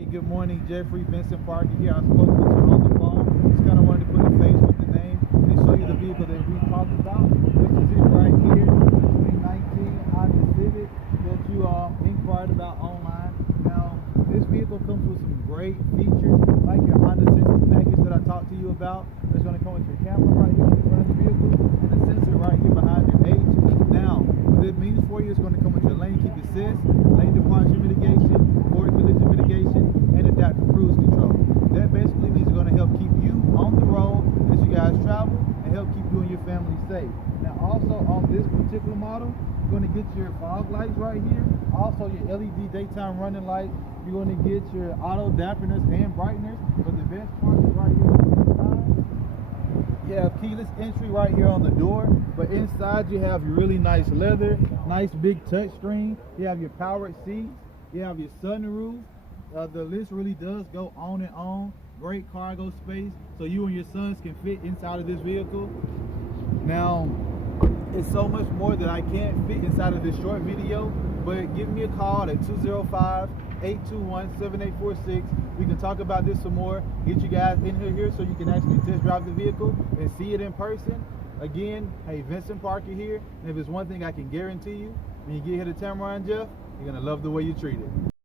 Hey, good morning, Jeffrey. Vincent Parker here. I spoke with you on the phone. Just kind of wanted to put a face with the name and show you the vehicle that we talked about. This is it right here, the 2019 Honda Civic that you inquired about online. Now, this vehicle comes with some great features like your Honda system package that I talked to you about. It's going to come with your camera right here on the front of the vehicle and a sensor right here behind your H. Now, what it means for you is going to come with your lane keep assist, lane departure mitigation, forward collision mitigation, and adaptive cruise control. That basically means it's going to help keep you on the road as you guys travel and help keep you and your family safe. Now also on this particular model, you're going to get your fog lights right here, also your LED daytime running lights. You're going to get your auto dampers and brighteners, but the best part is right here on this side. You have keyless entry right here on the door, but inside you have your really nice leather, nice big touch screen. You have your powered seats, you have your sunroof. The list really does go on and on. Great cargo space, so you and your sons can fit inside of this vehicle. Now, it's so much more that I can't fit inside of this short video, but give me a call at 205-821-7846. We can talk about this some more, get you guys in here so you can actually test drive the vehicle and see it in person. Again, hey, Vincent Parker here, and if there's one thing I can guarantee you, when you get here to Tameron, Jeff, you're gonna love the way you treat it.